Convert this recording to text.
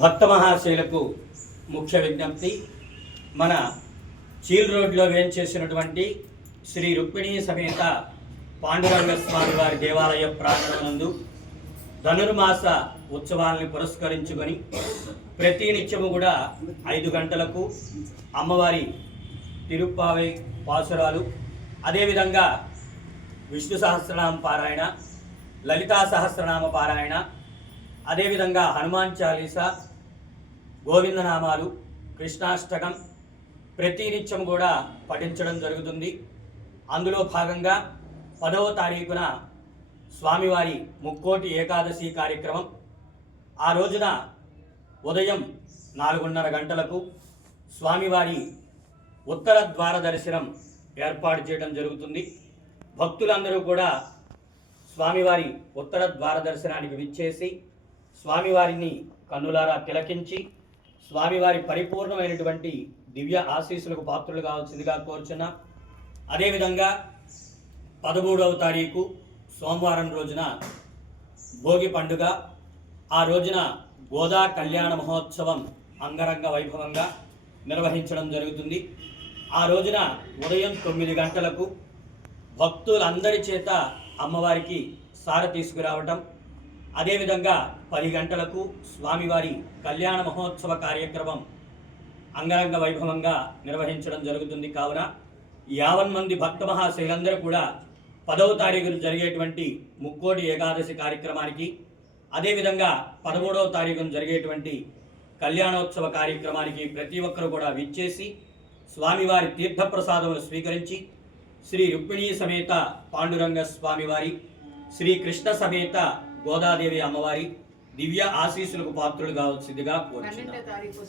భక్త మహాశైలకు ముఖ్య విజ్ఞప్తి. మన చీల్ రోడ్లో వేంచేసినటువంటి శ్రీ రుక్మిణీ సమేత పాండురంగ స్వామి వారి దేవాలయ ప్రాంగణనందు ధనుర్మాస ఉత్సవాలను పురస్కరించుకొని ప్రతి నిత్యము కూడా 5 గంటలకు అమ్మవారి తిరుప్పావై పాసురాలు, అదేవిధంగా విష్ణు సహస్రనామ పారాయణ, లలితా సహస్రనామ పారాయణ, అదేవిధంగా హనుమాన్ చాలీసా, గోవిందనామాలు, కృష్ణాష్టకం ప్రతి నిత్యం కూడా పఠించడం జరుగుతుంది. అందులో భాగంగా 10వ తారీఖున స్వామివారి ముక్కోటి ఏకాదశి కార్యక్రమం. ఆ రోజున ఉదయం 4:30 గంటలకు స్వామివారి ఉత్తర ద్వార దర్శనం ఏర్పాటు చేయడం జరుగుతుంది. భక్తులందరూ కూడా స్వామివారి ఉత్తర ద్వార దర్శనానికి విచ్చేసి స్వామివారిని కన్నులారా తిలకించి స్వామివారి పరిపూర్ణమైనటువంటి దివ్య ఆశీస్సులకు పాత్రలు కావాల్సిందిగా కోరుచున్నాం. అదేవిధంగా 13వ తారీఖు సోమవారం రోజున భోగి పండుగ. ఆ రోజున గోదా కళ్యాణ మహోత్సవం అంగరంగ వైభవంగా నిర్వహించడం జరుగుతుంది. ఆ రోజున ఉదయం 9 గంటలకు భక్తులందరి చేత అమ్మవారికి సార తీసుకురావటం, అదేవిధంగా 10 గంటలకు స్వామివారి కళ్యాణ మహోత్సవ కార్యక్రమం అంగరంగ వైభవంగా నిర్వహించడం జరుగుతుంది. కావున 50 మంది భక్త మహాశైలందరూ కూడా 10వ తారీఖున జరిగేటువంటి ముక్కోటి ఏకాదశి కార్యక్రమానికి, అదేవిధంగా 13వ తారీఖున జరిగేటువంటి కళ్యాణోత్సవ కార్యక్రమానికి ప్రతి ఒక్కరూ కూడా విచ్చేసి స్వామివారి తీర్థప్రసాదములు స్వీకరించి శ్రీ రుక్మిణీ సమేత పాండురంగ స్వామివారి, శ్రీకృష్ణ సమేత గోదాదేవి అమ్మవారి దివ్య ఆశీస్సులకు పాత్రులు కావాల్సిందిగా కోరుచున్నాను.